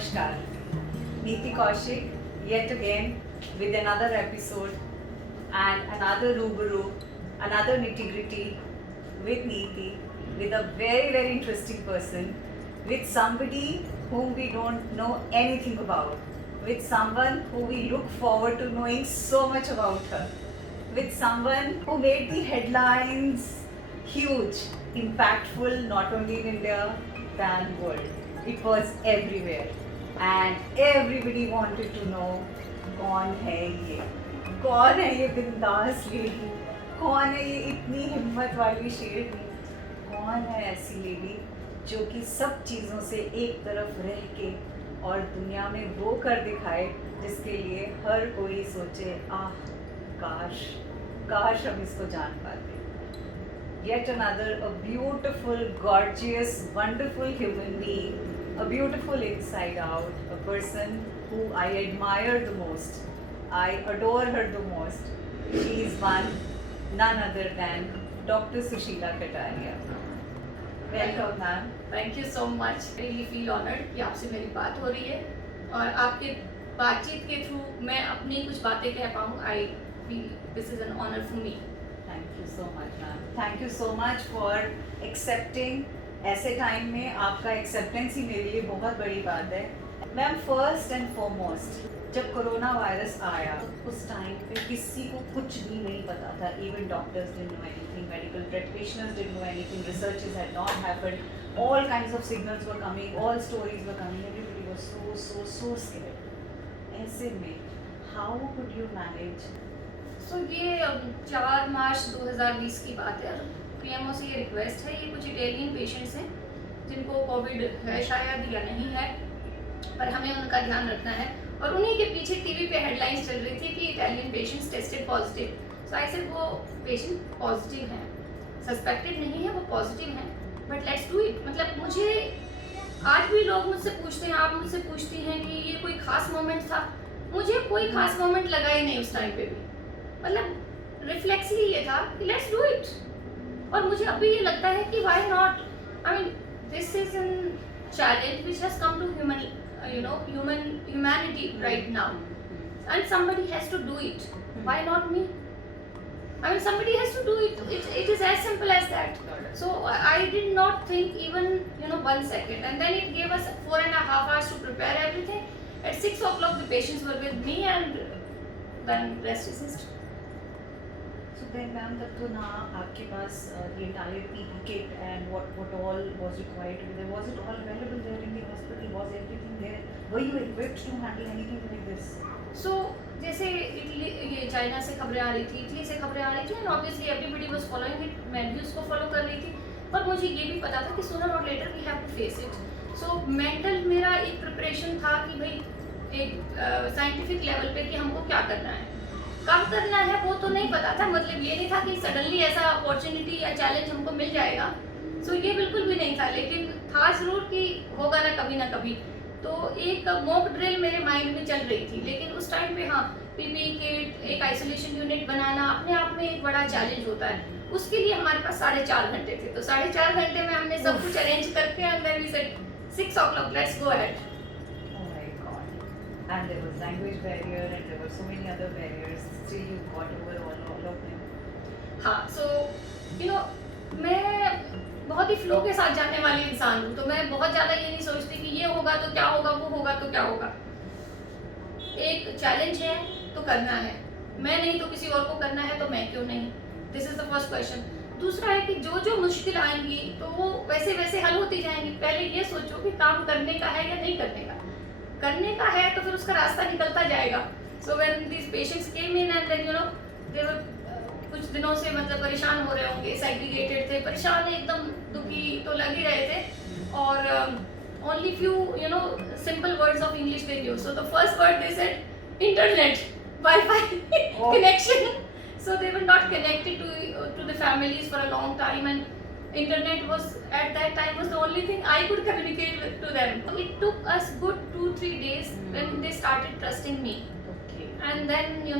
Namaskar. Neeti Kaushik, yet again with another episode and another Rubaru, another nitty-gritty with Neeti, with a very, very interesting person, with somebody whom we don't know anything about, with someone who we look forward to knowing so much about her, with someone who made the headlines huge, impactful not only in India, than world. It was everywhere. And everybody wanted to know कौन है ये कौन है ये बिंदास lady कौन है ये इतनी हिम्मत वाली शेरनी कौन है ऐसी लेडी जो कि सब चीज़ों से एक तरफ रह के और दुनिया में वो कर दिखाए जिसके लिए हर कोई सोचे आह काश काश हम इसको जान पाते. Yet another a beautiful, gorgeous, wonderful human being, a beautiful inside out, a person who I admire the most. I adore her the most. She is none other than Dr. Sushila Kataria. Welcome, ma'am. Thank you so much. Really feel honoured कि आपसे मेरी बात हो रही है और आपके बातचीत के थ्रू मैं अपनी कुछ बातें कह पाऊँ. I feel this is an honour for me. Thank you so much, ma'am. Thank you so much for accepting. ऐसे टाइम में आपका एक्सेप्टेंस ही मेरे लिए बहुत बड़ी बात है. मैम, फर्स्ट एंड फॉरमोस्ट जब कोरोना वायरस आया उस टाइम पे किसी को कुछ भी नहीं पता था. Even doctors didn't know anything, medical practitioners didn't know anything, researches had not happened, all kinds of signals were coming, all stories were coming, everybody was so scared. ऐसे में हाउ कुड यू मैनेज? सो ये 4 मार्च 2020 की बात है. PMO से ये request है. ये कुछ इटालियन पेशेंट्स हैं जिनको कोविड है शायद या नहीं है, पर हमें उनका ध्यान रखना है. और उन्हीं के पीछे टीवी पे हेडलाइंस चल रही थी कि Italian patients tested positive. So I said वो पेशेंट पॉजिटिव हैं, सस्पेक्टेड नहीं है, वो पॉजिटिव हैं, बट लेट्स डू इट. मतलब मुझे आज भी लोग मुझसे पूछते हैं, आप मुझसे पूछती हैं कि ये कोई खास मोमेंट था. मुझे कोई खास मोमेंट लगा ही नहीं उस टाइम पे भी. मतलब रिफ्लेक्सली ये था कि लेट्स डू इट. और मुझे अभी ये लगता है कि why not. I mean this is an challenge which has come to humanity right now, and somebody has to do it. Why not me? I mean, somebody has to do it. It is as simple as that. So I did not think even 1 second, and then it gave us 4.5 hours to prepare everything. At 6 o'clock the patients were with me, and then rest is history. So then, ma'am, तब तो ना आपके पास the entire PPE kit and what all was required to be there. Was it all available there in the hospital? Was everything there? Were you equipped to handle anything like this? So जैसे Italy ये China से खबरें आ रही थी, Italy से खबरें आ रही थी, and obviously everybody was following it. मैं भी उसको फॉलो कर रही थी, पर मुझे ये भी पता था कि सूनर और later we have to face it. So mental मेरा एक प्रिपरेशन था कि भाई एक साइंटिफिक लेवल पे कि हमको क्या करना है, कब करना है वो तो नहीं पता था. मतलब ये नहीं था कि सडनली ऐसा अपॉर्चुनिटी या चैलेंज हमको मिल जाएगा. सो ये बिल्कुल भी नहीं था, लेकिन था ज़रूर कि होगा ना कभी. तो एक मॉक ड्रिल मेरे माइंड में चल रही थी, लेकिन उस टाइम पे हाँ पीपीई किट, एक आइसोलेशन यूनिट बनाना अपने आप में एक बड़ा चैलेंज होता है. उसके लिए हमारे पास 4.5 घंटे थे. तो 4.5 घंटे में हमने सब कुछ अरेंज करके अंदर we said 6 o'clock let's go ahead. And there was language barrier and there were so many other barriers. Still you got over all of them. हाँ, so मैं बहुत ही फ्लो के साथ जाने वाली इंसान हूँ. तो मैं बहुत ज़्यादा ये नहीं सोचती कि ये होगा तो क्या होगा, वो होगा तो क्या होगा. एक चैलेंज है तो करना है. मैं नहीं तो किसी और को करना है, तो मैं क्यों नहीं. This is the first question. दूसरा है कि जो मुश्किल आएंगी तो वो वैसे वैसे हल होती जाएंगी. पहले ये सोचो कि काम करने का है या नहीं करने का. करने का है तो फिर उसका रास्ता निकलता जाएगा. So when these patients came in and then they were कुछ दिनों से मतलब परेशान हो रहे होंगे, सेग्रीगेटेड थे, परेशान एकदम दुखी तो लग ही रहे थे. और only few simple words of English they use. So the first word they said internet, wifi connection. So they were not connected to the families for a long time, and internet was at that time was the only thing I could communicate to them. It took us good 2-3 days when they started trusting me. Okay. And then the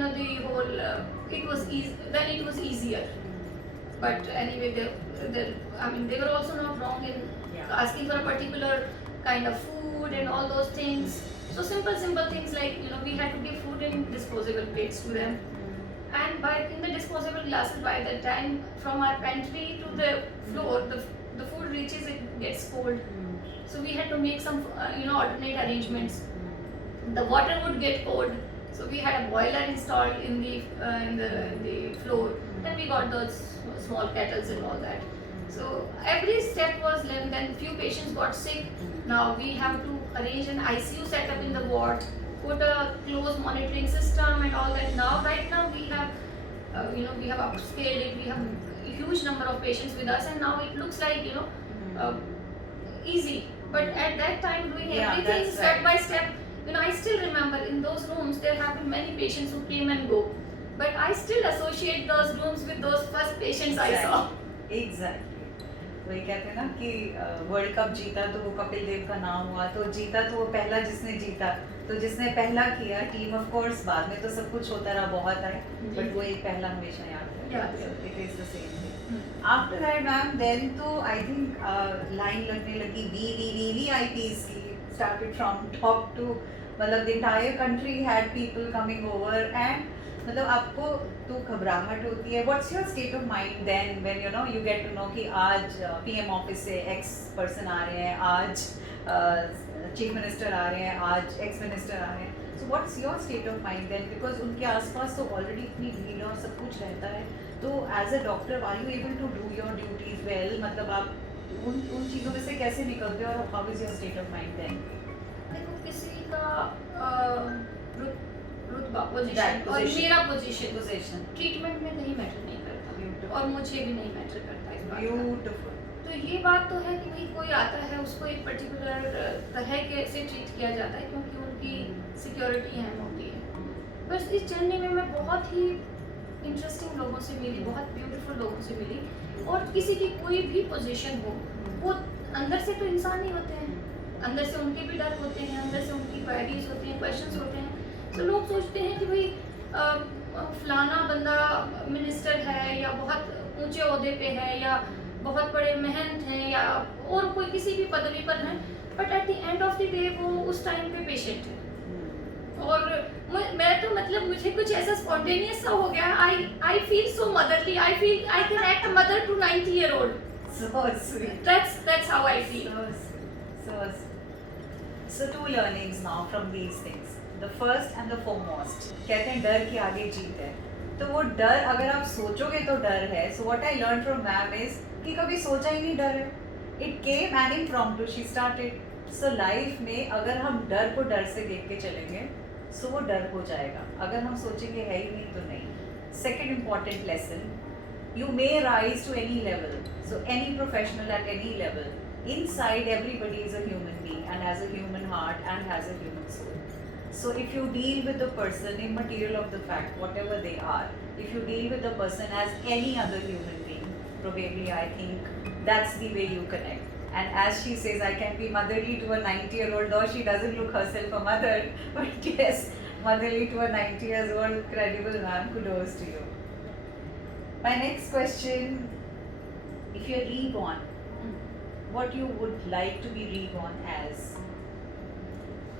whole it was easy. Then it was easier. But anyway, they were also not wrong in asking for a particular kind of food and all those things. So simple things like, you know, we had to give food in disposable plates to them. And in the disposable glasses, by the time from our pantry to the floor, the food reaches, it gets cold. So we had to make some, alternate arrangements. The water would get cold, so we had a boiler installed in the floor. Then we got those small kettles and all that. So every step was learned. Then few patients got sick. Now we have to arrange an ICU setup in the ward, put a close monitoring system and all that. Now right now we have, we have upscaled it. We have a huge number of patients with us, and now it looks like, easy. But at that time, doing everything that's step right. by step, I still remember in those rooms there have been many patients who came and go, but I still associate those rooms with those first patients I saw. Exactly वही कहते हैं ना कि world cup जीता तो वो कपिल देव का नाम हुआ, तो जीता तो वो पहला जिसने जीता, तो जिसने पहला किया टीम ऑफ कोर्स, बाद में तो सब कुछ होता रहा, बहुत आए, बट वो एक पहला हमेशा याद Yeah. It is the same thing. After that ma'am then तो आई थिंक लाइन लगने लगी VVIPs की, started from top to, मतलब the entire country had people coming over and मतलब आपको तो घबराहट होती है. What's your state of mind then when you get to know कि आज PM ऑफिस से X पर्सन आ रहे हैं, आज चीफ मिनिस्टर आ रहे हैं, आज एक्स मिनिस्टर आ रहे हैं. So what's your state of mind then, because उनके आसपास तो ऑलरेडी इतनी भीड़ और सब कुछ रहता है. तो as a doctor are you able to do your duties well, मतलब आप उन चीज़ों में से कैसे निकलते हो और how is your state of mind then? देखो, किसी का रुतबा, पोजीशन Right, और position. मेरा पोजीशन पोजीशन ट्रीटमेंट में कहीं मैटर नहीं करता, और मुझे भी नहीं मैटर करता इस बात का. ब्यूटीफुल. तो ये बात तो है कि भाई कोई आता है उसको एक पर्टिकुलर तरह के से ट्रीट किया जाता है क्योंकि उनकी सिक्योरिटी अहम होती है. बस इस जर्नी में मैं बहुत ही इंटरेस्टिंग लोगों से मिली, बहुत ब्यूटीफुल लोगों से मिली, और किसी की कोई भी पोजीशन हो, वो अंदर से तो इंसान ही होते हैं, अंदर से उनके भी डर होते हैं, अंदर से उनकी क्वेरीज होती हैं, क्वेश्चंस होते हैं. तो लोग सोचते हैं कि भाई फलाना बंदा मिनिस्टर है या बहुत ऊंचे ओहदे पे है या बहुत बड़े महंत हैं या और कोई किसी भी पदवी पर हैं, but at the end of the day वो उस टाइम पे पेशेंट है. और मैं तो मतलब मुझे कुछ ऐसा स्पॉन्टेनियस सा हो गया. I feel so motherly. I can act mother to 90-year-old. So sweet. That's how I feel. So two learnings now from these things. The first and the foremost, कहते हैं डर के आगे जीत है. तो वो डर अगर आप सोचोगे तो डर है. So what I learned from ma'am is कि कभी सोचा ही नहीं डर है. It came and impromptu she started. So life में अगर हम डर को डर से देख के चलेंगे, so वो डर हो जाएगा. अगर हम सोचेंगे है ही नहीं तो नहीं. Second important lesson, you may rise to any level. So any professional at any level, inside everybody is a human being and has a human heart and has a human soul. So if you deal with the person immaterial of the fact, whatever they are, if you deal with the person as any other human being, probably I think that's the way you connect. And as she says, I can be motherly to a 90-year-old, though she doesn't look herself a mother, but yes, motherly to a 90-year-old, credible ma'am, kudos to you. My next question, if you're reborn, what you would like to be reborn as?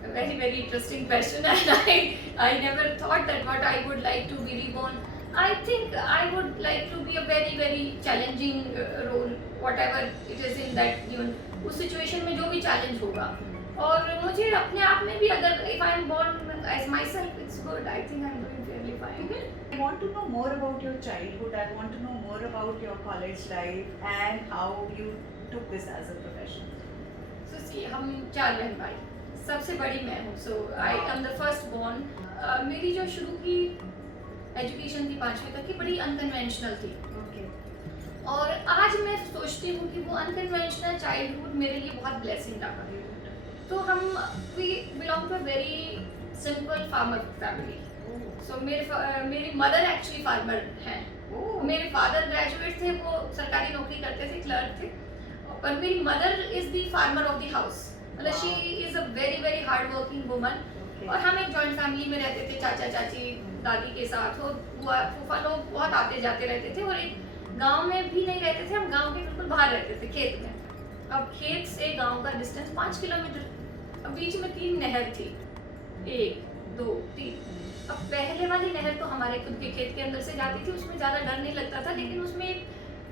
A very interesting question, and I never thought that what I would like to be reborn. I think I would like to be a very challenging role, whatever it is in that, उस situation में जो भी challenge होगा. और मुझे अपने आप में भी अगर if I am born as myself, it's good. I think I'm doing fairly fine. I want to know more about your childhood. I want to know more about your college life and how you took this as a profession. So see, हम 4 बहन भाई, सबसे बड़ी मैं हूँ. So I am the first born. मेरी जो शुरू की एजुकेशन थी 5वीं तक की बड़ी अनकन्वेंशनल थी. Okay. और आज मैं सोचती हूँ कि वो अनकन्वेंशनल चाइल्डहुड मेरे लिए बहुत ब्लेसिंग रहा. तो हम we belong to a very simple farmer family. So मेरी मदर एक्चुअली फार्मर हैं. मेरे फादर ग्रेजुएट थे, वो सरकारी नौकरी करते थे, क्लर्क थे, पर मेरी mother is the farmer of the house. मतलब she is a very hard working woman. और हम एक जॉइंट फैमिली में रहते थे, चाचा चाची दादी के साथ, और बुआ फूफा लोग बहुत आते जाते रहते थे. और एक गांव में भी नहीं रहते थे, हम गांव के बिल्कुल बाहर रहते थे, खेत में. अब खेत से गांव का डिस्टेंस 5 किलोमीटर, अब बीच में 3 नहर थी, 1 2 3। अब पहले वाली नहर तो हमारे खुद के खेत के अंदर से जाती थी, उसमें ज़्यादा डर नहीं लगता था, लेकिन उसमें एक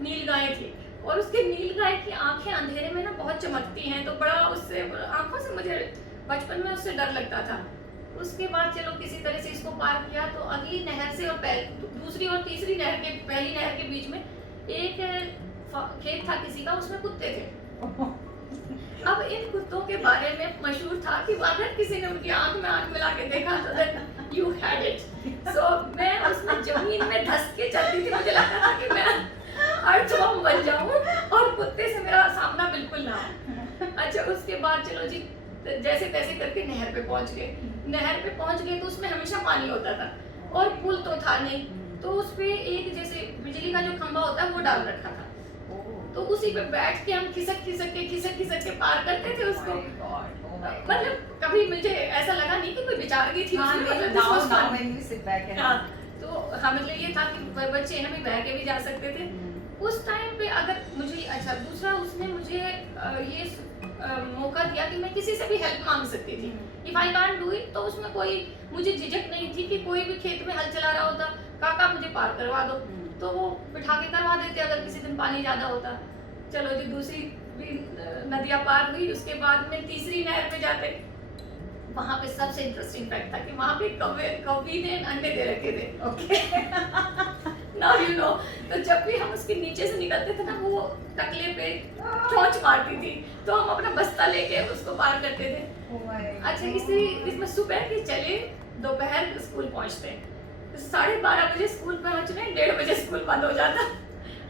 नील गाय थी और उसके नील गाय की आंखें अंधेरे में ना बहुत चमकती हैं, तो बड़ा उससे आंखों से मुझे बचपन में उससे डर लगता था। उसके बाद चलो किसी तरह से इसको पार किया, तो अगली नहर से और दूसरी और तीसरी नहर के, पहली नहर के बीच में एक खेत था किसी का, उसमें कुत्ते थे। अब इन कुत्तों के बारे में मशहूर था कि अगर किसी ने उनकी आंख में आंख मिला के देखा तो देन यू हैड इट। सो मैं उसमें जमीन में धस के चलती थी, मुझे लगता था कि मैं अर्थवर्म बन जाऊं और कुत्ते से मेरा सामना बिल्कुल ना हो। अच्छा, उसके बाद चलो जी जैसे तैसे करके नहर पे पहुंच गए। नहर पे पहुंच गए तो उसमें हमेशा पानी होता था और पुल तो था नहीं, तो उस पे एक जैसे बिजली का जो खंभा होता है वो डाल रखा था, तो उसी पे बैठ के हम खिसक के पार करते थे उसको। मतलब कभी मुझे ऐसा लगा नहीं कि कोई बेचारगी थी उसमें, मतलब तो हाँ, मतलब ये था कि बच्चे हैं भी बह के भी जा सकते थे उस टाइम पे। अगर मुझे अच्छा दूसरा उसने मुझे ये मौका दिया कि मैं किसी से भी हेल्प मांग सकती थी, if I can't do it, तो उसमें कोई मुझे झिझक नहीं थी कि कोई भी खेत में हल चला रहा होता, काका मुझे पार करवा दो, तो वो बिठा के करवा देते अगर किसी दिन पानी ज्यादा होता। चलो जी दूसरी भी नदियां पार हुई, उसके बाद में तीसरी नहर पे जाते, वहां पे सबसे इंटरेस्टिंग फैक्ट था कि वहां पे कौवी ने अंडे दे रखे थे। Okay now you know. तो जब भी हम उसके नीचे से निकलते थे ना, वो टकले पे चोंच मारती थी, तो हम अपना बस्ता लेके उसको पार करते थे। अच्छा, इसमें सुबह के चले दोपहर स्कूल पहुंचते, 12:30 बजे स्कूल पहुंचने, 1:30 बजे स्कूल बंद हो जाता।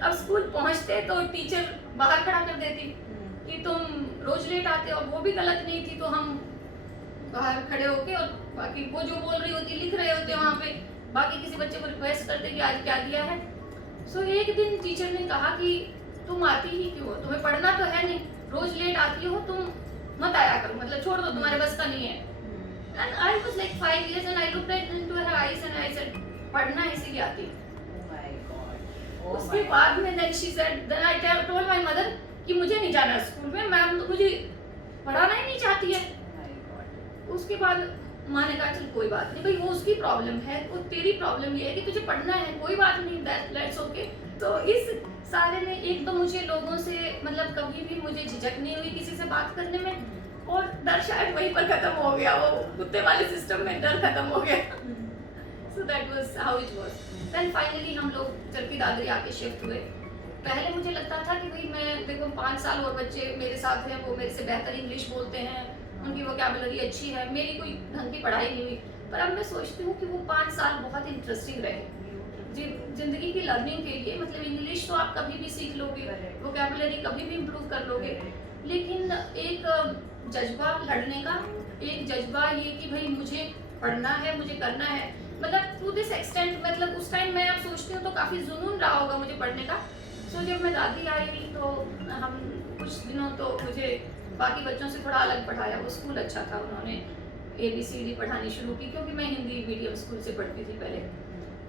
अब स्कूल पहुंचते तो टीचर बाहर खड़ा कर देती कि तुम रोज लेट आते हो, वो भी गलत नहीं थी, तो हम बाहर खड़े होके और बाकी वो जो बोल रही होती लिख रहे होते वहाँ पे, बाकी किसी बच्चे को रिक्वेस्ट करते कि आज क्या दिया है। सो एक दिन टीचर ने कहा कि तुम आती ही क्यों हो, तुम्हें पढ़ना तो है नहीं, रोज लेट आती हो, तुम मत आया करो, मतलब छोड़ दो, तुम्हारे बस का नहीं है। And I was like 5 years and I looked into her eyes and I said, पढ़ना इसीलिए आती है। उसके बाद में then she said, then I told my mother कि मुझे नहीं जाना स्कूल में, मैम तो मुझे पढ़ाना ही नहीं चाहती है। उसके बाद माँ ने कहा चल कोई बात नहीं भाई, वो उसकी प्रॉब्लम है, वो तेरी प्रॉब्लम ये है कि तुझे पढ़ना है, कोई बात नहीं, दैट्स ओके। तो इस सारे में एक तो मुझे लोगों से मतलब कभी भी मुझे झिझक नहीं हुई किसी से बात करने में, और डर शायद वहीं पर खत्म हो गया, वो कुत्ते वाले सिस्टम में डर खत्म हो गया। So that was how it was. Then finally हम लोग चरखी दादरी आके शिफ्ट हुए। पहले मुझे लगता था कि भाई मैं देखो 5 साल और बच्चे मेरे साथ हैं, वो मेरे से बेहतर इंग्लिश बोलते हैं, उनकी वोकैबुलरी अच्छी है, मेरी कोई ढंग की पढ़ाई नहीं हुई, पर अब मैं सोचती हूँ कि वो 5 साल बहुत इंटरेस्टिंग रहे जिंदगी की लर्निंग के लिए। मतलब इंग्लिश तो आप कभी भी सीख लोगे, वोकैबुलरी कभी भी इम्प्रूव कर लोगे, लेकिन एक जज्बा लड़ने का, एक जज्बा ये कि भाई मुझे पढ़ना है, मुझे करना है, मतलब टू दिस एक्सटेंट, मतलब उस टाइम मैं अब सोचती हूँ तो काफ़ी जुनून रहा होगा मुझे पढ़ने का। सो जब मैं दादी आई तो हम कुछ दिनों तो मुझे बाकी बच्चों से थोड़ा अलग पढ़ाया, वो स्कूल अच्छा था, उन्होंने ABCD पढ़ानी शुरू की, क्योंकि मैं हिंदी मीडियम स्कूल से पढ़ती थी पहले,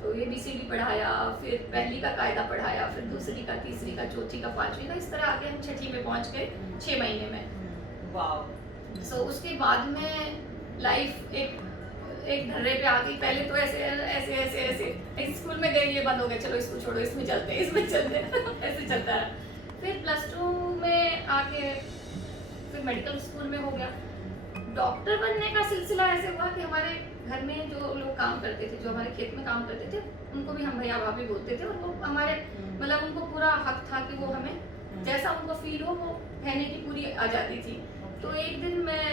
तो ABCD पढ़ाया, फिर पहली का कायदा पढ़ाया, फिर दूसरी का, तीसरी का, चौथी का, पांचवी का, इस तरह आके हम छठी में पहुंच गए 6 महीने में। वाव। सो उसके बाद में लाइफ एक ढर्रे पे आ गई। पहले तो ऐसे ऐसे ऐसे ऐसे एक स्कूल में गए, ये बंद हो गया, चलो इसको छोड़ो, इसमें चलते इसमें चलते ऐसे चलता है। फिर +2 में आके फिर मेडिकल स्कूल में हो गया। डॉक्टर बनने का सिलसिला ऐसे हुआ कि हमारे घर में जो लोग काम करते थे, जो हमारे खेत में काम करते थे, उनको भी हम भैया भाभी बोलते थे, और वो हमारे मतलब उनको पूरा हक था कि वो हमें जैसा उनको फील हो वो कहने की पूरी आज़ादी थी। तो एक दिन मैं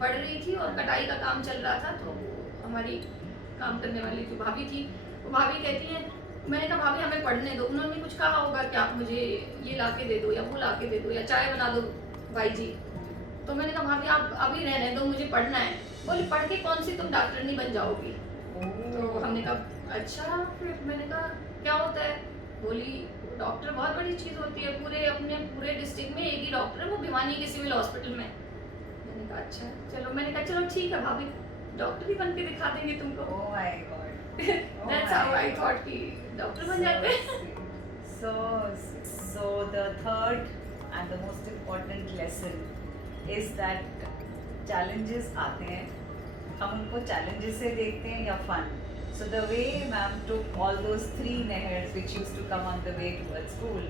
पढ़ रही थी और कटाई का काम चल रहा था, तो हमारी काम करने वाली जो भाभी थी, वो भाभी कहती हैं, मैंने कहा भाभी हमें पढ़ने दो, उन्होंने कुछ कहा होगा कि आप मुझे ये ला के दे दो या वो ला के दे दो या चाय बना दो भाई जी। तो मैंने कहा भाभी आप अभी रहने दो, मुझे पढ़ना है। बोली पढ़ के कौन सी तुम डॉक्टर नहीं बन जाओगी। तो हमने कहा अच्छा। फिर मैंने कहा क्या होता है। बोली डॉक्टर बहुत बड़ी चीज़ होती है, पूरे डिस्ट्रिक्ट में एक ही डॉक्टर है, वो भिवानी के सिविल हॉस्पिटल में। मैंने कहा अच्छा चलो। मैंने कहा चलो ठीक है भाभी, डॉक्टर भी बन के दिखा देंगे तुमको। Oh my God. That's how I thought कि डॉक्टर बन जाते हैं। So the third and the most important lesson is that challenges आते हैं, हम उनको challenges से देखते हैं या fun. So the way ma'am took all those 3 nehers which used to come on the way towards school,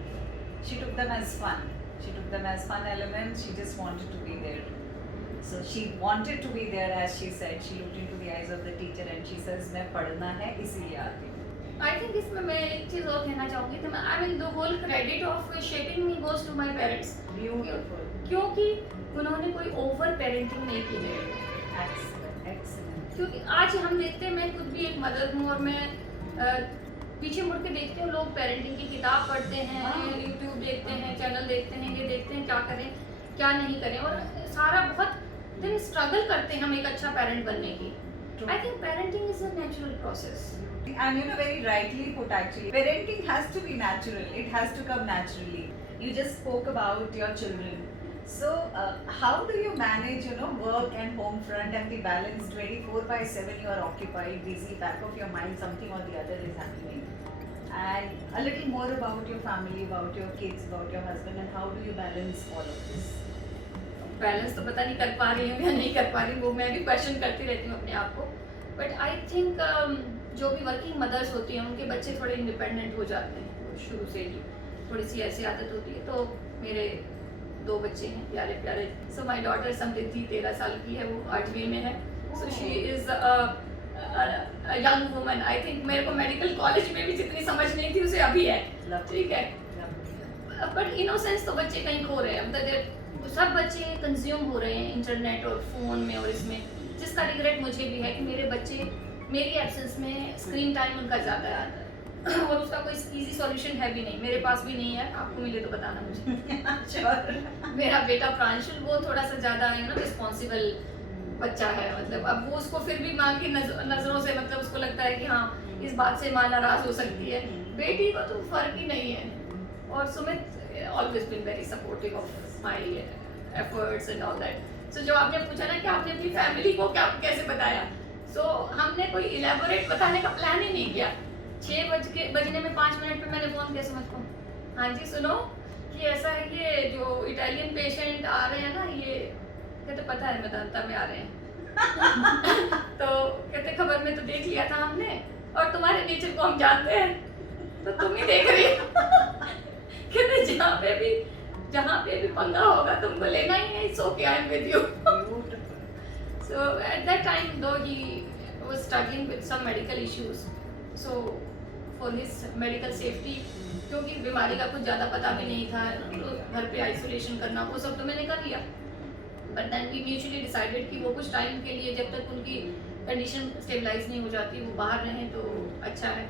she took them as fun. She took them as fun elements. She just wanted to be there. So she wanted to be there, as she said. She looked into the eyes of the teacher and she says, मैं पढ़ना है इसीलिए आती हूँ. I think इसमें मैं एक चीज़ और कहना चाहूँगी तो मैं I mean the whole credit of shaping me goes to my parents, Beautiful. क्योंकि उन्होंने कोई ओवर पेरेंटिंग नहीं की मेरे को. Excellent. Excellent. क्योंकि आज हम देखते हैं, मैं खुद भी एक मदर हूँ और मैं पीछे मुड़ के देखती हूँ, लोग पेरेंटिंग की किताब पढ़ते हैं, हाँ। यूट्यूब देखते हैं, चैनल देखते हैं, ये देखते हैं क्या करें क्या नहीं करें, और सारा बहुत दिन स्ट्रगल करते हैं हम एक अच्छा पेरेंट बनने की. True. I think parenting is a natural process. And you know, very rightly put actually. Parenting has to be natural. It has to come naturally. You just spoke about your children. So, how do you manage, you know, work and home front and the balance 24/7? You are occupied, busy, back of your mind, something or the other is happening. And a little more about your family, about your kids, about your husband, and how do you balance all of this? Balance तो पता नहीं कर पा रही हूँ या नहीं कर पा रही हूँ, वो मैं भी क्वेश्चन करती रहती हूँ अपने आप को. बट आई थिंक जो भी वर्किंग मदर्स होती हैं उनके बच्चे थोड़े इंडिपेंडेंट हो जाते हैं शुरू से ही, थोड़ी सी ऐसी आदत होती है. तो मेरे 2 बच्चे हैं प्यारे प्यारे. सो माई डॉटर समृद्धि 13 साल की है, वो 8वीं में है. So she is young woman. I think मेरे को मेडिकल कॉलेज में भी जितनी समझ नहीं थी उसे अभी है. ठीक है, बट इनोसेंस तो बच्चे कहीं खो रहे हैं. मतलब सब बच्चे कंज्यूम हो रहे हैं इंटरनेट और फ़ोन में और इसमें, जिसका रिग्रेट मुझे भी है कि मेरे बच्चे मेरी एब्सेंस में स्क्रीन टाइम उनका ज़्यादा आता है और उसका कोई इजी सॉल्यूशन है भी नहीं, मेरे पास भी नहीं है. आपको मिले तो बताना मुझे. Sure. मेरा बेटा प्रांशुल वो थोड़ा सा ज़्यादा है ना रिस्पॉन्सिबल बच्चा है. मतलब अब वो उसको फिर भी माँ की नज़रों से मतलब उसको लगता है कि हाँ इस बात से माँ नाराज़ हो सकती है. बेटी को तो फ़र्क ही नहीं है. और Sumit always been very supportive of my efforts and all that. So जो आपने पूछा ना कि आपने अपनी फैमिली को क्या कैसे बताया, सो हमने कोई इलेबोरेट बताने का प्लान ही नहीं किया. 6 बजने में 5 मिनट पे मैंने फ़ोन किया सुमित को, हाँ जी सुनो कि ऐसा है कि जो इटालियन पेशेंट आ रहे हैं ना, ये कहते पता है मेदांता में आ रहे हैं. तो कहते खबर में तो देख लिया था हमने और तुम्हारे नेचर को हम जानते हैं, तो तुम ही देख रही हो. कहते जहाँ पे भी पंगा होगा तुमको लेना ही है. It's okay, I am with you. So at that time, though he was struggling with some medical issues, so for his medical safety, क्योंकि बीमारी का कुछ ज़्यादा पता भी नहीं था, तो घर पे आइसोलेशन करना वो सब तो मैंने कर लिया. But then we mutually decided कि वो कुछ टाइम के लिए जब तक उनकी कंडीशन स्टेबलाइज नहीं हो जाती वो बाहर रहें तो अच्छा है.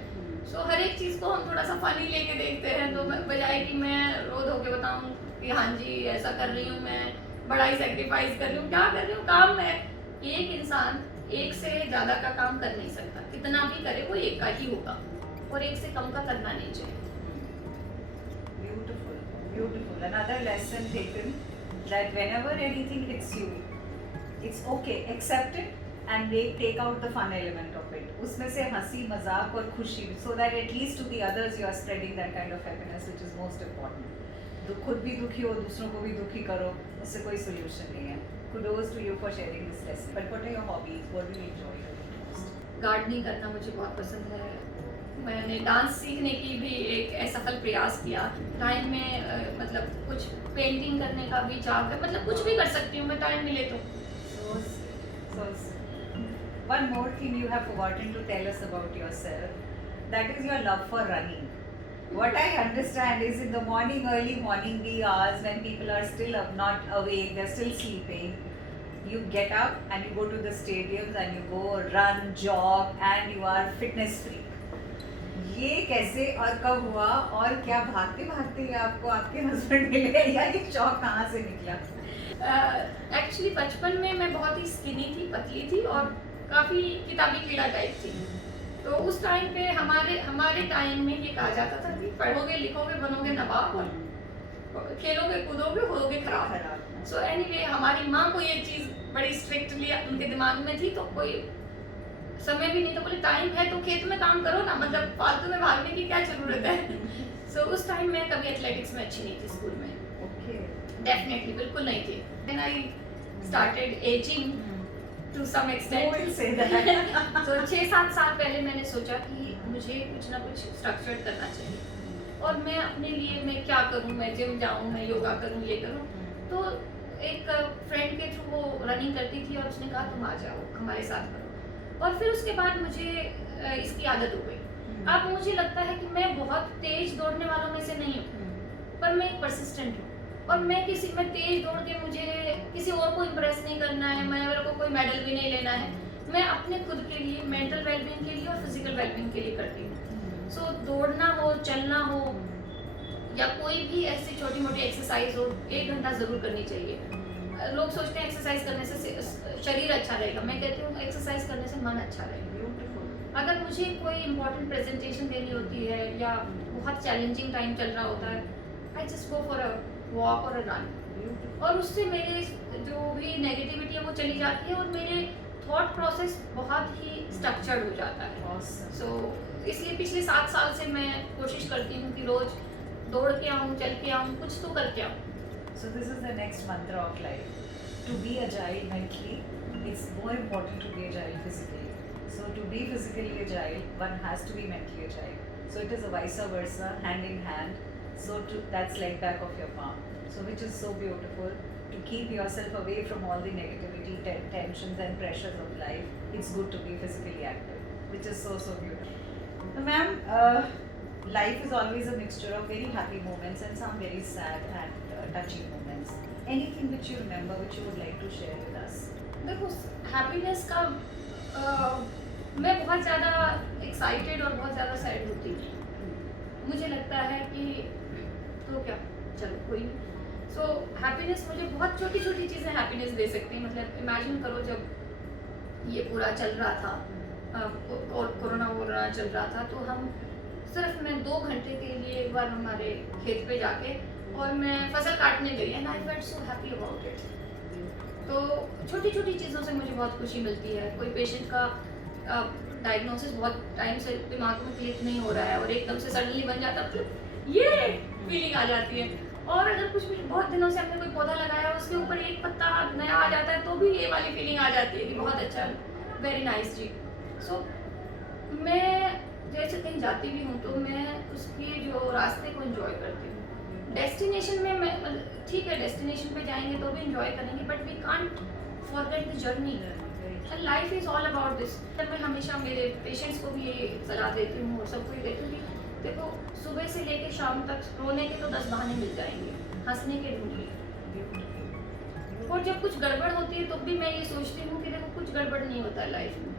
सो हर एक चीज़ को हम थोड़ा सा फनी लेके देखते हैं. तो बजाय कि मैं रो धो के बताऊँ कि हाँ जी ऐसा कर रही हूँ, मैं बड़ा ही सेक्रीफाइस कर रही हूँ, क्या कर रही हूँ काम में. एक इंसान एक से ज़्यादा का काम कर नहीं सकता, कितना भी करे वो एक का ही होगा और एक से कम का करना नहीं चाहिए. Beautiful, beautiful. Another lesson taken that whenever anything hits you, it's okay, accept it and take out the fun element of it. उसमें से हंसी मजाक और खुशी, so that at least to the others you are spreading that kind of happiness, which is most important. तो खुद भी दुखी हो, दूसरों को भी दुखी करो, उससे कोई solution नहीं है. Kudos to you for sharing this lesson. But what are your hobbies? What do you enjoy doing most? Gardening करना मुझे बहुत पसंद है. मैंने डांस सीखने की भी एक असफल प्रयास किया. टाइम में मतलब कुछ पेंटिंग करने का भी चाह कर, मतलब कुछ भी कर सकती हूँ मैं टाइम मिले तो. So sweet. One more thing you have forgotten to tell us about yourself. That is your love for running. What I understand is in the morning, early morning wee hours when people are still up, not awake, they're still sleeping, you get up and you go to the stadiums and you go run, jog and you are fitness freak. ये कैसे और कब हुआ और क्या भागते भागते ही आपको आपके हस्बैंड मिले या ये शौक कहाँ से निकला? एक्चुअली बचपन में मैं बहुत ही स्किनी थी, पतली थी और काफ़ी किताबी कीड़ा टाइप थी. तो उस टाइम पे हमारे टाइम में ये कहा जाता था कि पढ़ोगे लिखोगे बनोगे नवाब और खेलोगे कूदोगे होगे खराब. सो एनीवे हमारी माँ को ये चीज़ बड़ी स्ट्रिक्टली उनके दिमाग में थी, तो कोई समय भी नहीं, तो बोले टाइम है तो खेत में काम करो ना, मतलब फालतू में भागने की क्या जरूरत है. सो उस टाइम में कभी एथलेटिक्स में अच्छी नहीं थी स्कूल में. Okay. डेफिनेटली बिल्कुल नहीं थी. Then I started ageing to some Who extent. will say that? तो 6-7 साल पहले मैंने सोचा कि मुझे कुछ ना कुछ स्ट्रक्चर्ड करना चाहिए और मैं अपने लिए मैं क्या करूं, मैं जिम जाऊं, मैं योगा करूं, ये करूं. तो एक फ्रेंड के थ्रू वो रनिंग करती थी और उसने कहा तुम आ जाओ हमारे साथ करो. और फिर उसके बाद मुझे इसकी आदत हो गई. अब मुझे लगता है कि मैं बहुत तेज दौड़ने वालों में से नहीं हूँ, पर मैं एक परसिस्टेंट हूँ. और मैं तेज दौड़ के मुझे किसी और को इम्प्रेस नहीं करना है, मेरे को कोई मेडल भी नहीं लेना है. मैं अपने खुद के लिए, मेंटल वेलबींग के लिए और फिजिकल वेलबींग के लिए करती हूँ. सो दौड़ना हो, चलना हो या कोई भी ऐसी छोटी मोटी एक्सरसाइज हो, 1 घंटा ज़रूर करनी चाहिए. लोग सोचते हैं एक्सरसाइज करने से शरीर अच्छा रहेगा. मैं कहती हूँ एक्सरसाइज करने से मन अच्छा रहेगा. Beautiful. अगर मुझे कोई इंपॉर्टेंट प्रेजेंटेशन देनी होती है या बहुत चैलेंजिंग टाइम चल रहा होता है, I just go for a walk और अ रन. Beautiful. और उससे मेरे जो भी नेगेटिविटी है वो चली जाती है और मेरे थॉट प्रोसेस बहुत ही स्ट्रक्चर्ड हो जाता है. Awesome. सो इसलिए पिछले 7 साल से मैं कोशिश करती हूँ कि रोज दौड़ के आऊँ, चल के आऊँ, कुछ तो करके आऊँ. So this is the next mantra of life. To be agile mentally, it's more important to be agile physically. So to be physically agile, one has to be mentally agile. So it is a vice versa, hand in hand. So that's like back of your palm. So which is so beautiful. To keep yourself away from all the negativity, tensions and pressures of life, it's good to be physically active, which is so beautiful. So, ma'am, life is always a mixture of very happy moments and some very sad and touching moments. Anything which you remember, which you would like to share with us? देखो happiness का मैं बहुत ज़्यादा excited और बहुत ज़्यादा sad होती हूँ. मुझे लगता है कि तो क्या, चलो कोई नहीं. सो हैप्पीनेस मुझे बहुत छोटी छोटी चीज़ें हैप्पीनेस दे सकती हैं. मतलब इमेजिन करो जब ये पूरा चल रहा था, कोरोना चल रहा था, तो हम सिर्फ मैं 2 घंटे के लिए एक बार हमारे खेत पे जाके और मैं फसल काटने गई and I felt so happy about it. तो छोटी छोटी चीज़ों से मुझे बहुत खुशी मिलती है. कोई पेशेंट का डायग्नोसिस बहुत टाइम से दिमाग में क्लिक नहीं हो रहा है और एकदम से सडनली बन जाता है, तो ये फीलिंग आ जाती है. और अगर कुछ भी बहुत दिनों से हमने कोई पौधा लगाया, उसके ऊपर एक पत्ता नया आ जाता है, तो भी ये वाली फीलिंग आ जाती है कि बहुत अच्छा, वेरी नाइस जी. सो मैं जैसे कहीं जाती भी हूँ तो मैं उसके जो रास्ते को एंजॉय करती हूँ. डेस्टिनेशन में मैं ठीक है, डेस्टिनेशन पे जाएंगे तो भी एंजॉय करेंगे, but we can't forget the journey. And life is all about this. मैं हमेशा मेरे पेशेंट्स को भी ये सलाह देती हूँ और सबको ये देती हूँ कि देखो, सुबह से लेकर शाम तक रोने के तो 10 बहाने मिल जाएंगे, हंसने के ढूंढिए. और जब कुछ गड़बड़ होती है तो भी मैं ये सोचती हूँ कि देखो कुछ गड़बड़ नहीं होता है लाइफ में,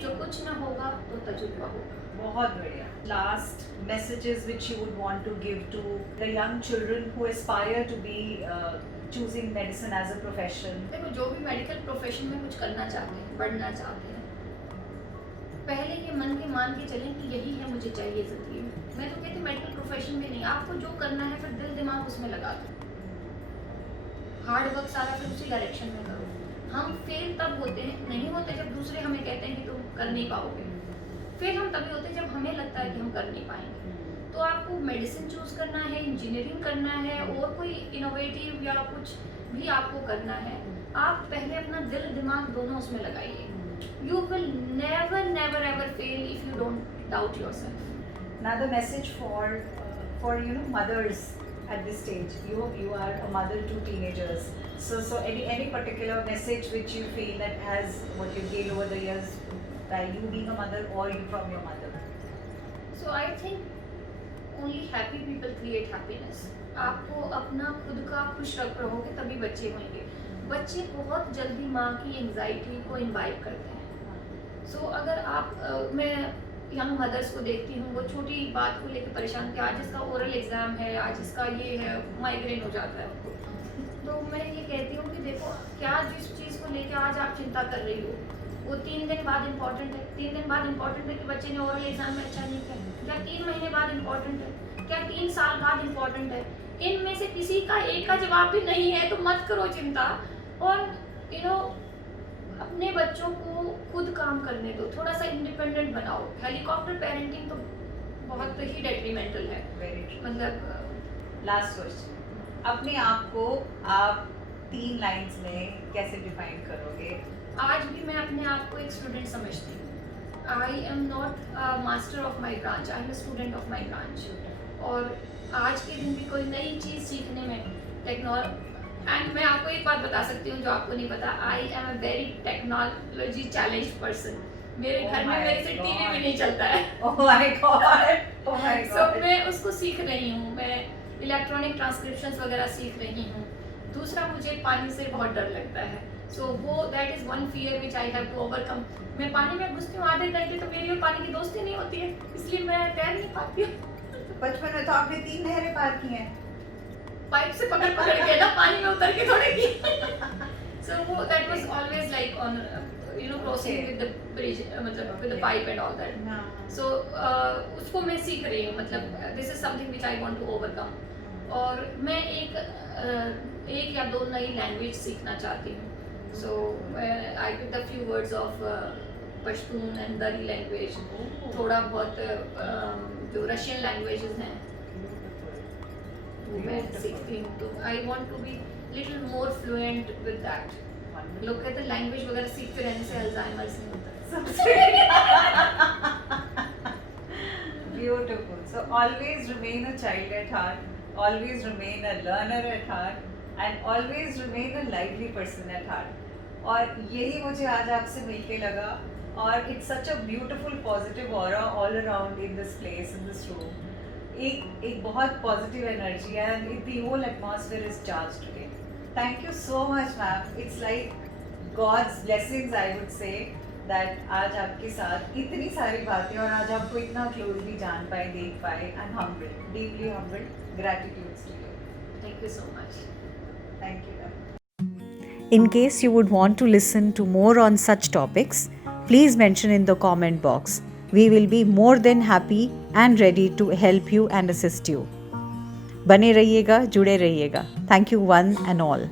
जो कुछ ना होगा तो तजुर्बा होगा. बहुत बढ़िया. Last messages which you would want to give to the young children who aspire to be choosing medicine as a profession. देखो, जो भी मेडिकल प्रोफेशन में कुछ करना चाहते हैं, बढ़ना चाहते हैं, पहले ये मन के मान के चलें कि यही है मुझे चाहिए जिंदगी में. मैं तो कहती हूँ मेडिकल प्रोफेशन में नहीं, आपको जो करना है फिर दिल दिमाग उसमें लगा दो, हार्ड वर्क सारा फिर उसी डायरेक्शन में करो. हम फेल तब होते हैं, नहीं होते जब दूसरे हमें कहते हैं कि तुम कर नहीं पाओगे. फेल हम तभी होते हैं जब हमें लगता है कि हम कर नहीं पाएंगे. तो आपको मेडिसिन चूज करना है, इंजीनियरिंग करना है, और कोई इनोवेटिव या कुछ भी आपको करना है, आप पहले अपना दिल दिमाग दोनों उसमें लगाइए. You will never ever fail if you don't doubt yourself. Another message for mothers at this stage. You are a mother to teenagers. So any particular message which you feel that has what you gained over the years by you being a mother or you from your mother? So I think only happy people create happiness. आपको अपना खुद का खुश रहोगे तभी बच्चे होंगे. बच्चे बहुत जल्दी माँ की एंजाइटी को इम्बाइब करते हैं. सो अगर आप मैं यंग मदर्स को देखती हूँ, वो छोटी बात को लेकर परेशान कि आज इसका ओरल एग्ज़ाम है, आज इसका ये है, माइग्रेन हो जाता है उनको. तो मैं ये कहती हूँ कि देखो, क्या जिस चीज़ को लेकर आज आप चिंता कर रही हो वो 3 दिन बाद इम्पॉर्टेंट है. 3 दिन बाद इम्पॉर्टेंट है कि बच्चे ने ओरल एग्ज़ाम में अच्छा नहीं किया, क्या 3 महीने बाद इम्पॉर्टेंट है, क्या 3 साल बाद इम्पॉर्टेंट है. इनमें से किसी का एक का जवाब भी नहीं है, तो मत करो चिंता. और अपने बच्चों को खुद काम करने दो, थोड़ा सा इंडिपेंडेंट बनाओ. हेलीकॉप्टर पेरेंटिंग तो बहुत ही डेट्रीमेंटल है. Very true. मतलब Last question. अपने आप को आप 3 लाइंस में कैसे डिफाइन करोगे? आज भी मैं अपने आप को एक स्टूडेंट समझती हूँ। I am not master of my branch, I am student of my branch. और आज के दिन भी कोई नई चीज़ सीखने में एंड मैं आपको एक बात बता सकती हूँ जो आपको नहीं पता, I am a very technology challenge person. मेरे Oh घर में my मेरे से टीवी God. भी नहीं चलता है। Oh my God! Oh my so God! मैं उसको सीख रही हूँ, मैं इलेक्ट्रॉनिक ट्रांसक्रिप्शंस वगैरह सीख रही हूँ। दूसरा, मुझे पानी से बहुत डर लगता है, सो वो that is one fear which I have to overcome. मैं पानी में घुसती हूँ आधे घंटे तो मेरी और पानी की दोस्ती नहीं होती है, इसलिए मैं तैर नहीं पाती हूँ। बचपन में तो आपने 3 नहरें पार की हैं। पाइप से पकड़ पकड़ के ना, पानी में उतर के थोड़े की। सो वो that was always like on crossing with the bridge, मतलब with the pipe and all that. So उसको मैं सीख रही हूँ, मतलब this is something which I want to overcome. और मैं एक या 2 नई लैंग्वेज सीखना चाहती हूँ। So I picked a few words of Pashtun and Dari language, थोड़ा बहुत जो रशियन लैंग्वेजेस हैं वो मैं सीखती हूँ। तो I want to be little more fluent with that. लोग कहते हैं लैंग्वेज वगैरह सीखते रहने से अल्जाइमर नहीं होता। Beautiful. So always remain a child at heart, always remain a learner at heart, and always remain a lively person at heart. और यही मुझे आज आपसे मिलके लगा, और it's such a beautiful positive aura all around in this place, in this room. एक बहुत positive energy and the whole atmosphere is charged today. Thank you so much, ma'am. It's like God's blessings, I would say, that आज आपके साथ इतनी सारी बातें और आज आपको इतना closely जान पाए, देख पाए, and humbled, deeply humbled. Gratitude to you. Thank you so much. Thank you, ma'am. In case you would want to listen to more on such topics, please mention in the comment box. We will be more than happy and ready to help you and assist you. बने रहिएगा, जुड़े रहिएगा. Thank you one and all.